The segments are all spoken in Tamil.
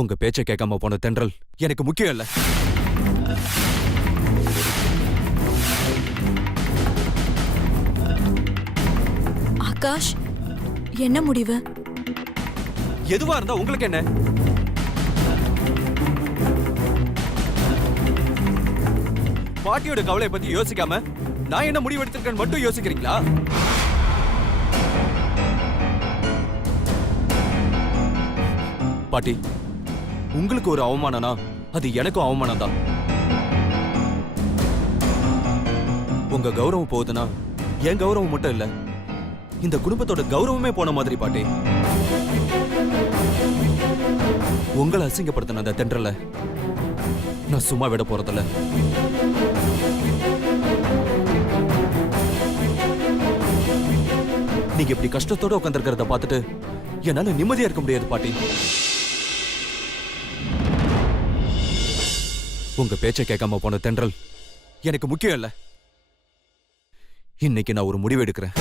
உங்க பேச்சை கேட்காம போன தென்றல் எனக்கு முக்கியம் இல்ல. ஆகாஷ், என்ன முடிவு? எதுவா இருந்தா உங்களுக்கு என்ன? பாட்டியோட கவலையை பத்தி யோசிக்காம நான் என்ன முடிவு எடுத்திருக்கேன்னு மட்டும் யோசிக்கிறீங்களா? பாட்டி, உங்களுக்கு ஒரு அவமானம்னா அது எனக்கும் அவமானம் தான். உங்க கௌரவம் போகுதுன்னா என் கௌரவம் மட்டும் இல்ல, இந்த குடும்பத்தோட கௌரவமே போன மாதிரி பாட்டி. உங்களை அசிங்கப்படுத்தின அந்த தென்றல நான் சும்மா விட போறதில்ல. நீங்க இப்படி கஷ்டத்தோட உட்கார்ந்திருக்கிறத பார்த்துட்டு என்னால நிம்மதியா இருக்க முடியாது பாட்டி. உங்க பேச்சை கேட்காம போன தென்றல் எனக்கு முக்கியம் இல்ல. இன்னைக்கு நான் ஒரு முடிவு எடுக்கிறேன்.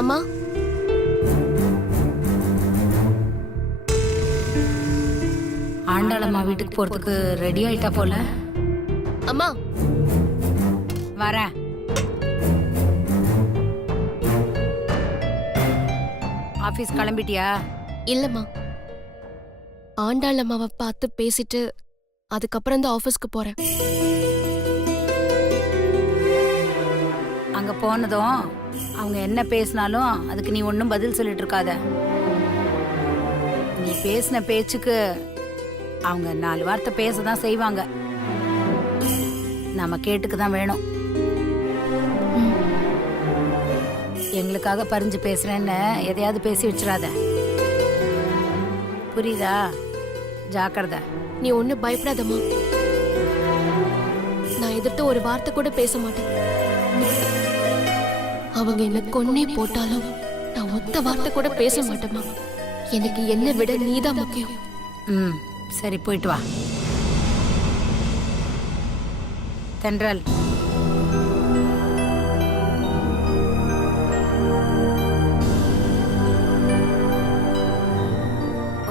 அம்மா, ஆண்டாளம்மா வீட்டுக்கு போறதுக்கு ரெடி ஆயிட்டா போல. அம்மா வரேன். ஆபீஸ் கிளம்பிட்டியா? இல்லம்மா, ஆண்டாள் அம்மாவை பார்த்து பேசிட்டு அதுக்கப்புறம் தான் ஆபீஸ்க்கு போறேன். அங்க போனதும் அவங்க என்ன பேசினாலும் அதுக்கு நீ ஒன்றும் பதில் சொல்லிட்டு இருக்காத. நீ பேசின பேச்சுக்கு அவங்க 4 வார்த்தை பேசதான் செய்வாங்க. நம்ம கேட்டுக்கு தான் வேணும். எங்களுக்காக பறிஞ்சு பேசுறேன்னு எதையாவது பேசி வச்சிடாத, புரியுதா? ஜாக்கிரதை. நீ ஒண்ணு பயப்படாதம்மா, நான் எதிர்த்து ஒரு வார்த்தை கூட பேச மாட்டேன். அவங்க என்ன கொன்னே போட்டாலும் நான் ஒத்த வார்த்தை கூட பேச மாட்டேம்மா. எனக்கு என்னை விட நீதான் முக்கியம். ம், சரி, போயிட்டு வா. தென்றல்,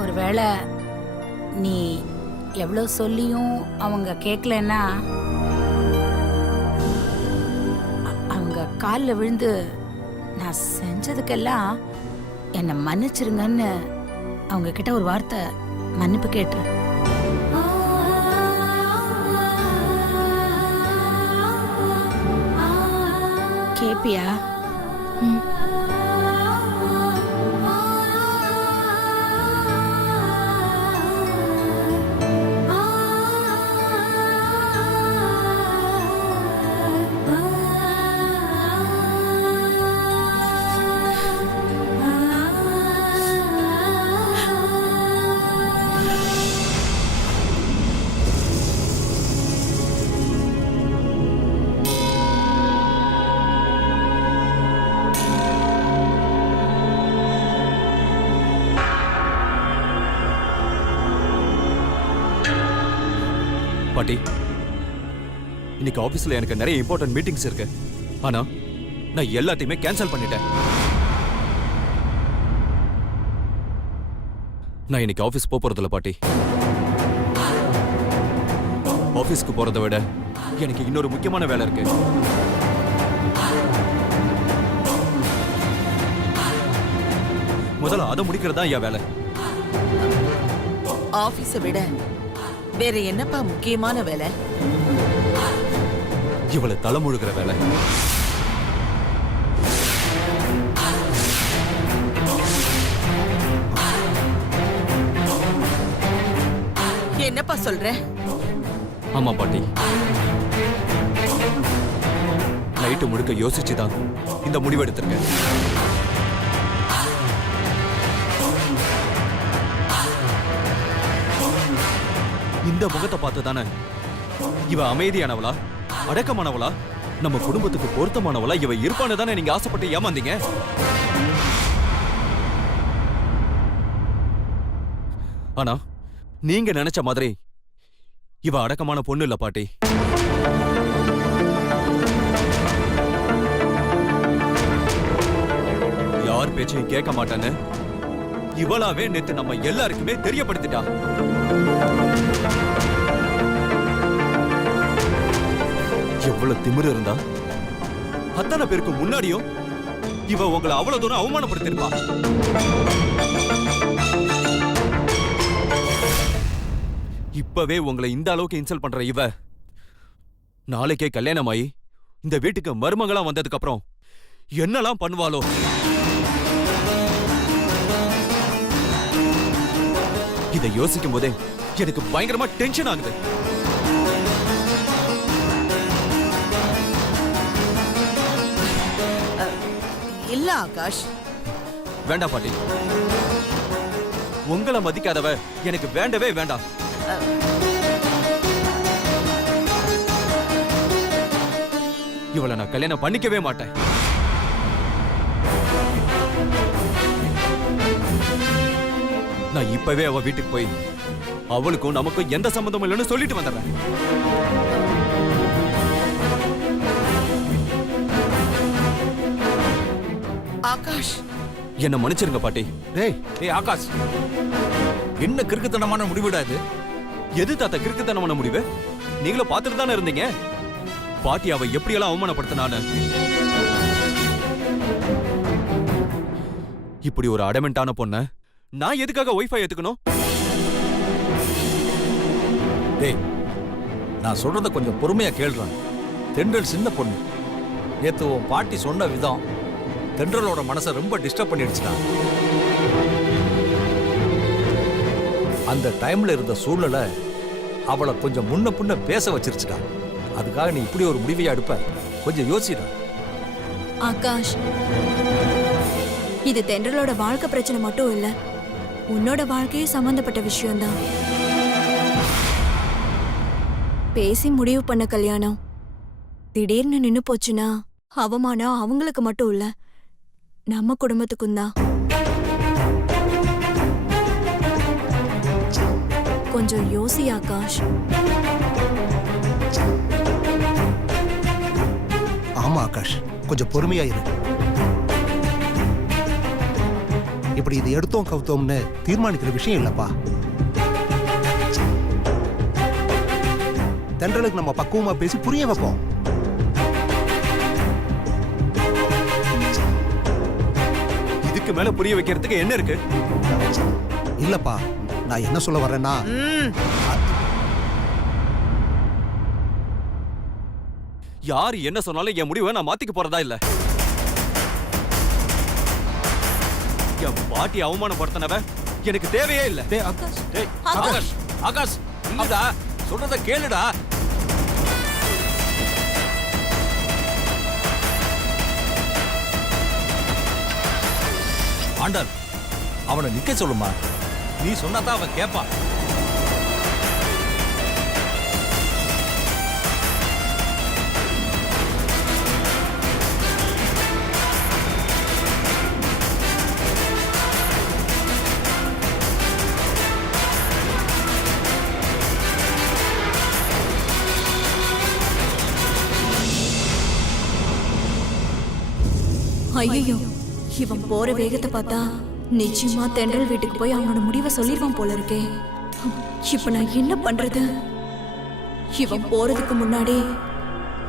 ஒருவேளை நீ எவ்வளோ சொல்லியும் அவங்க கேட்கலன்னா அவங்க காலில் விழுந்து நான் செஞ்சதுக்கெல்லாம் என்னை மன்னிச்சிருங்கன்னு அவங்க கிட்ட ஒரு வார்த்தை மன்னிப்பு கேட்டுரு. கேப்பியா? பாட்டி, இன்னைக்கு ஆபீஸ்ல எனக்கு நிறைய இம்பார்ட்டன்ட் மீட்டிங்ஸ் இருக்கு. ஆனா நான் எல்லாத்தையுமே கேன்சல் பண்ணிட்டேன். நான் இன்னைக்கு ஆபீஸ் போறதில்ல பாட்டி. ஆபீஸ்க்கு போறதை விட எனக்கு இன்னொரு முக்கியமான வேலை இருக்கு. முதல்ல அதை முடிக்கிறது தான் என் வேலை. ஆபீஸை விட வேற என்னப்பா முக்கியமான வேலை? இவளை தலைமுழுகிற வேலை. என்னப்பா சொல்ற? ஆமா பாட்டி, நைட்டு முழுக்க யோசிச்சுதான் இந்த முடிவு எடுத்திருக்கேன். இந்த முகத்தை பார்த்து தானே இவ அமைதியானவளா, அடக்கமானவளா, நம்ம குடும்பத்துக்கு பொருத்தமானவளா இவ இருப்பான்னு தானே நீங்க ஆசைப்பட்டு ஏமாந்தீங்க. ஆனா நீங்க நினைச்ச மாதிரி இவ அடக்கமான பொண்ணு இல்ல பாட்டி. யார் பேச்சையும் கேட்க மாட்டான்னு இவளாவே நேத்து நம்ம எல்லாருக்குமே தெரியப்படுத்திட்டா. எவ்வளவு திமிரு இருந்தா அத்தனை பேருக்கு முன்னாடியும் இவ உங்களை அவ்வளவு தூரம் அவமானப்படுத்திருப்பா. இப்பவே உங்களை இந்த அளவுக்கு இன்சல்ட் பண்ற இவ நாளைக்கே கல்யாணமாயி இந்த வீட்டுக்கு மருமகளா வந்ததுக்கு அப்புறம் என்னெல்லாம் பண்ணுவாளோ. இதை யோசிக்கும் போதே எனக்கு பயங்கரமா டென்ஷன் ஆகுது. இல்ல ஆகாஷ், வேண்டாம் பாட்டி, உங்களை மதிக்காதவ எனக்கு வேண்டவே வேண்டாம். இவளை நான் கல்யாணம் பண்ணிக்கவே மாட்டேன். நான் இப்பவே அவ வீட்டுக்கு போய் அவளுக்கும் நமக்கும் எந்த சம்பந்தமும் இல்லைன்னு சொல்லிட்டு வந்துடுறேன். ஆகாஷ், என்ன மன்னிச்சிருங்க பாட்டி. டேய் ஆகாஷ், என்ன கிறுக்குத்தனமான முடிவுடா இது? எது தாத்தா கிறுக்குத்தனமான முடிவு? நீங்களும் பார்த்துட்டு தானே இருந்தீங்க பாட்டி அவ எப்படியெல்லாம் அவமானப்படுத்தினான்னு. இப்படி ஒரு அடமெண்டான பொண்ண நான் எதுக்காக ஒய்ஃபை ஏத்துக்கணும்? டேய், நான் சொல்றத கொஞ்சம் பொறுமையா கேளுறான். தென்றல் சின்ன பொண்ணு. நேத்து உன் பாட்டி சொன்ன விதம் தென்றலோட மனசை ரொம்ப டிஸ்டர்ப் பண்ணிடுச்சுடா. அந்த டைம்ல இருந்த சூழ்நிலை அவளை கொஞ்சம் முன்ன பின்ன பேச வச்சிருச்சுடா. அதுக்காக நீ இப்படி ஒரு முடிவையா எடுப்ப? கொஞ்சம் யோசிடா. ஆகாஷ், இது தென்றலோட வாழ்க்கை பிரச்சனை மட்டும் இல்ல, உன்னோட வாழ்க்கையே சம்பந்தப்பட்ட விஷயம்தான். பேசி முடிவு பண்ண கல்யாணம் திடீர்னு நின்னு போச்சுன்னா அவமானம் அவங்களுக்கு மட்டும் இல்ல, நம்ம குடும்பத்துக்கும் தான். கொஞ்சம் யோசி ஆகாஷ். ஆமா ஆகாஷ், கொஞ்சம் பொறுமையா இரு. இப்படி இது எடுத்தோம் கவுத்தோம்னு தீர்மானிக்கிற விஷயம் இல்லப்பா. தென்றலுக்கு நம்ம பக்குவமா பேசி புரிய வைப்போம். இதுக்கு மேல புரிய வைக்கிறதுக்கு என்ன இருக்கு? இல்லப்பா, நான் என்ன சொல்ல வர்றேன்னா, யாரு என்ன சொன்னாலும் என் முடிவை நான் மாத்திக்க போறதா இல்ல. என் பாட்டி அவமானப்படுத்தினவ எனக்கு தேவையே இல்ல. டேய் ஆகாஷ், ஆகாஷ் இல்லடா, சொல்றத கேளுடா. ஆண்டாள், அவனை நிக்க சொல்லுமா. நீ சொன்னாதான் அவன் கேட்பான். ஐயோ, இவன் போற வேகத்தை பார்த்தா நிச்சயமா தென்றல் வீட்டுக்கு போய் அவனோட முடிவை சொல்லிடுவான் போல இருக்கே. இப்ப நான் என்ன பண்றது? இவன் போறதுக்கு முன்னாடி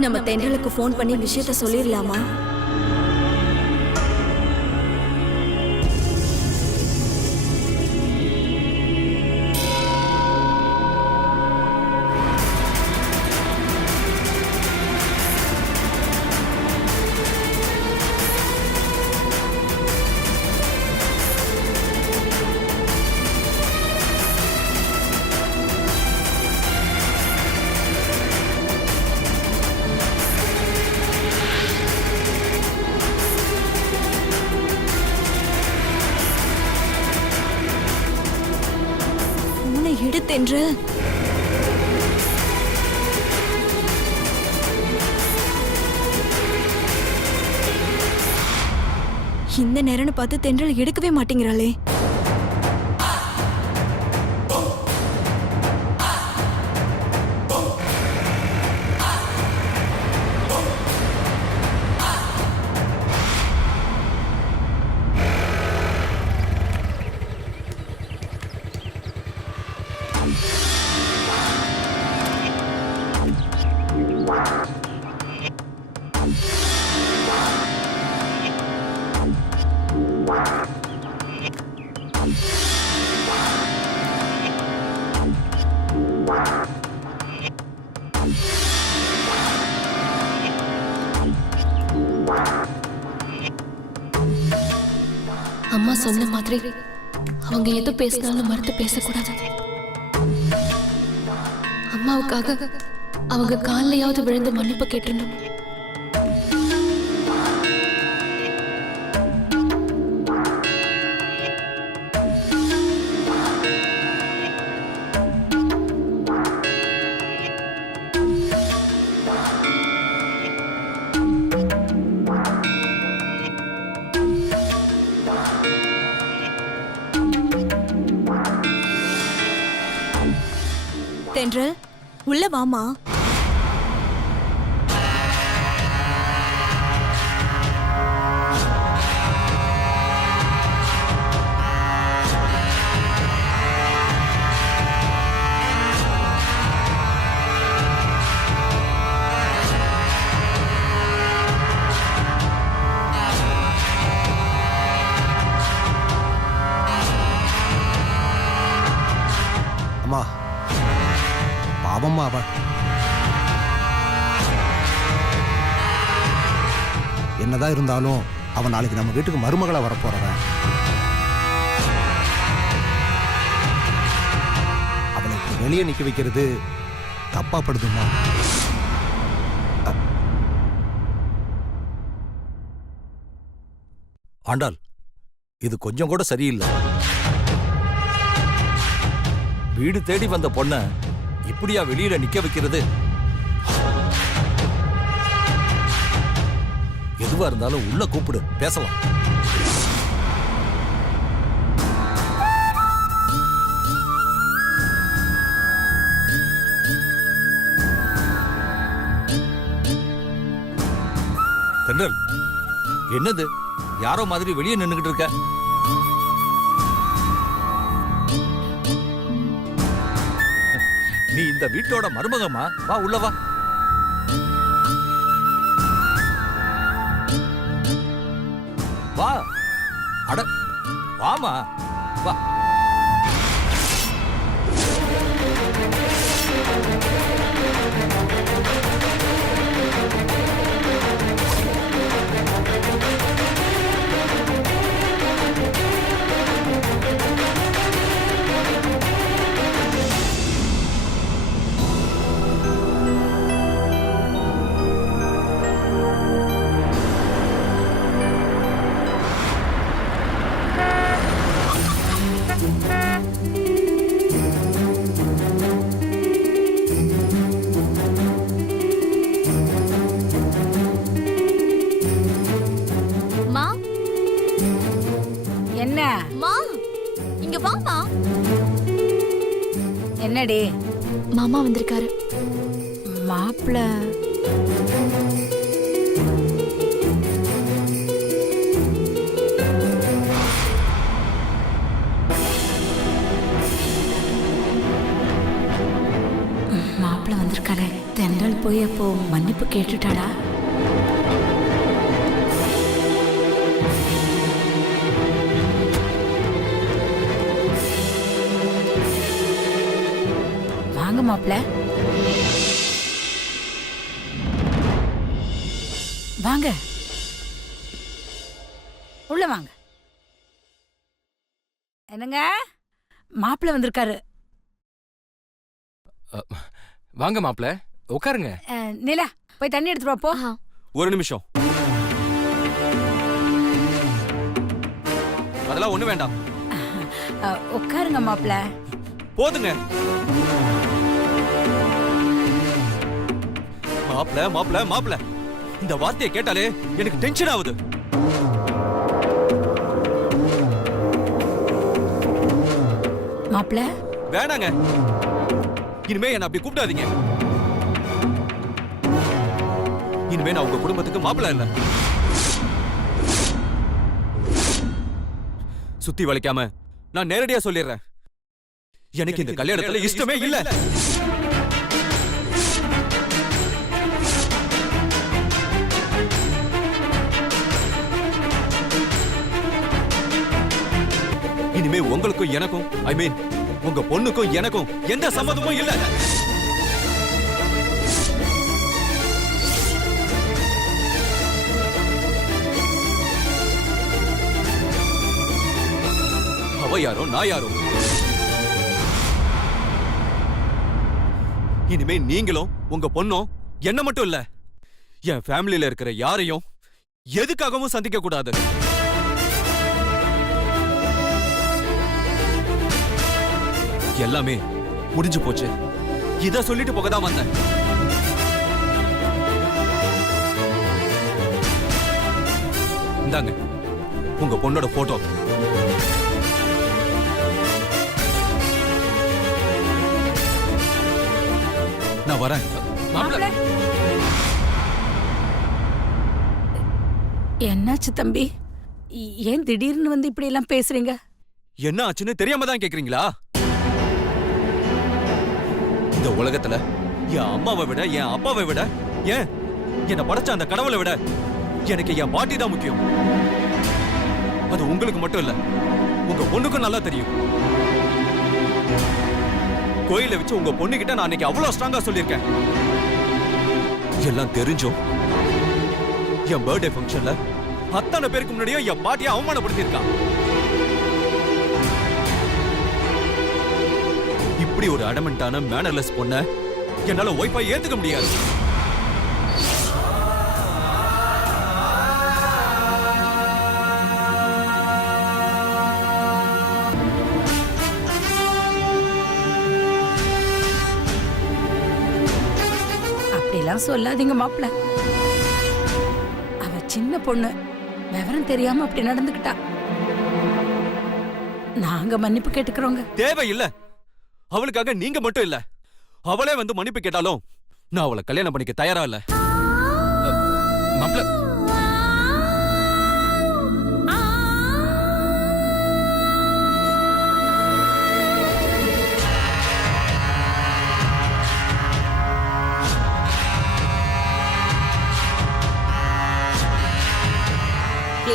நம்ம தென்றலுக்கு ஃபோன் பண்ணி விஷயத்த சொல்லிடலாமா? தென்றல், இந்த நேரம்னு பார்த்து தென்றல் எடுக்கவே மாட்டேங்கிறாளே. அம்மா சொன்ன மாதிரி அவங்க எது பேசினாலும் மறுத்து பேசக்கூடாது. அம்மாவுக்காக அவங்க காலையாவது விழுந்து மன்னிப்பு கேட்டுணும். தென்றல், உள்ள வாமா. அம்மா, பாவம்மா அவ. என்னதான் இருந்தாலும் அவன் நாளைக்கு நம்ம வீட்டுக்கு மருமகளா வரப்போறவன். அவளை இப்ப வெளியே நிக்க வைக்கிறது தப்பா படுதுமா. ஆண்டாள், இது கொஞ்சம் கூட சரியில்லை. வீடு தேடி வந்த பொண்ண இப்படியா வெளியில நிக்க வைக்கிறது? எதுவா இருந்தாலும் உள்ள கூப்பிடு, பேசலாம். தென்றல், என்னது யாரோ மாதிரி வெளியே நின்னுகிட்டு இருக்க? நீ இந்த வீட்டோட மருமகமா? வா, உள்ள வா. வா, அட வாமா, வா. என்ன மா, இங்க வாமா. என்னடி? மாமா வந்திருக்காரு. மாப்பிள்ள மாப்பிள்ள வந்திருக்காரு. தென்றல் போய் அப்போ மன்னிப்பு கேட்டுட்டாடா? வாங்க மாப்பிள்ள, வாங்க, உள்ள வாங்க. என்னங்க, மாப்பிள்ள வந்திருக்காரு. வாங்க மாப்ள, உட்காருங்க. நிலா, போய் தண்ணி எடுத்துட்டு வா போ. ஒரு நிமிஷம். அதெல்லாம் ஒண்ணு வேண்டாம். உட்காருங்க மாப்பிள்ள. போதுங்க. மாப்ள மாப்ள மாப்ள, இந்த வார்த்தையை கேட்டாலே எனக்கு டென்ஷன் ஆகுது. மாப்பிள வேணாங்க. இனிமே என்ன அப்படி கூப்பிடாதீங்க. இனிமே நான் உங்க குடும்பத்துக்கு மாப்பிள்ளை இல்ல. சுத்தி வளைக்காம நான் நேரடியா சொல்லிடுறேன். எனக்கு இந்த கல்யாணத்துல இஷ்டமே இல்ல. இனிமே உங்களுக்கும் எனக்கும், ஐ மீன் உங்க பொண்ணுக்கும் எனக்கும் எந்த சம்மதமும் இல்ல. அவ யாரோ நான் யாரோ. இனிமே நீங்களும் உங்க பொண்ணும் என்ன மட்டும் இல்ல, என் ஃபேமிலியில இருக்கிற யாரையும் எதுக்காகவும் சந்திக்க கூடாது. எல்லாமே முடிஞ்சு போச்சு. இத சொல்லிட்டு போகதான் வந்தேன். இந்தாங்க உங்க பொண்ணோட போட்டோ. நான் வரேன். மாப்பிள்ள என்னாச்சு தம்பி? ஏன் திடீர்னு வந்து இப்படி எல்லாம் பேசுறீங்க? என்ன ஆச்சுன்னு தெரியாம தான் கேக்குறீங்களா? இந்த உலகத்துல என் அம்மாவை விட, என் அப்பாவை விட, ஏன் என்னை படைச்ச அந்த கடவுளை விட எனக்கு என் பாட்டி தான் முக்கியம். அது உங்களுக்கு மட்டும் இல்ல, உங்க பொண்ணுக்கும் நல்லா தெரியும். கோயில வச்சு உங்க பொண்ணுகிட்ட நான் அன்னைக்கு அவ்வளவு ஸ்ட்ராங்கா சொல்லியிருக்கேன். எல்லாம் தெரிஞ்சும் என் பர்த்டே ஃபங்க்ஷன்ல அத்தனை பேருக்கு முன்னாடியும் என் பாட்டியை அவமானப்படுத்தியிருக்கான். இப்படி ஒரு அடமெண்டான மேனர்லெஸ் பொண்ண என்னால ஒய்ஃபா ஏத்துக்க முடியாது. அப்படிலாம் சொல்லாதீங்க மாப்பிள. அவ சின்ன பொண்ணு, விவரம் தெரியாம அப்படி நடந்துக்கிட்டா. நாங்க மன்னிப்பு கேட்டுக்கிறோங்க. தேவையில்லை. அவளுக்காக நீங்க மட்டும் இல்ல, அவளே வந்து மன்னிப்பு கேட்டாலும் நான் அவளை கல்யாணம் பண்ணிக்க தயாரா இல்ல. மாப்பிள்ள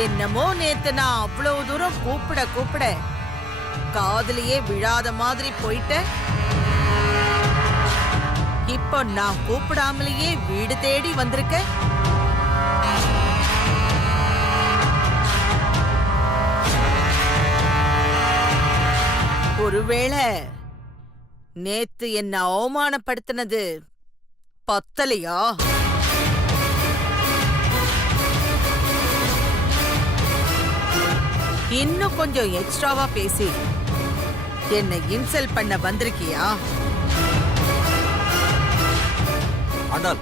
என்னமோ நேத்து நான் அவ்வளவு தூரம் கூப்பிட காதுலயே விழாத மாதிரி போயிட்ட. இப்போ நான் கூப்பிடாமலேயே வீடு தேடி வந்திருக்க. ஒருவேளை நேத்து என்ன அவமானப்படுத்தினது பத்தலையா? இன்னும் கொஞ்சம் எக்ஸ்ட்ராவா பேசி என்ன இன்சல்ட் பண்ண வந்திருக்கியா? ஆண்டாள்,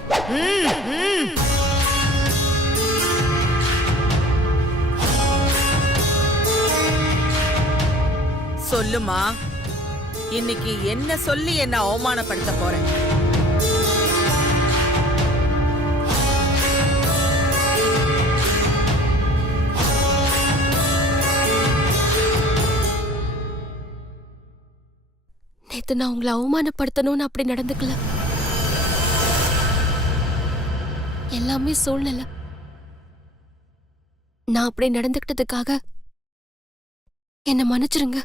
சொல்லுமா, இன்னைக்கு என்ன சொல்லி என்ன அவமானப்படுத்த போறேன்? நேத்து நான் உங்களை அவமானப்படுத்தணும்னு அப்படி நடந்துக்கல. எல்லாமே சூழ்நிலை. நான் அப்படி நடந்துக்கிட்டதுக்காக என்ன மன்னிச்சிருங்க.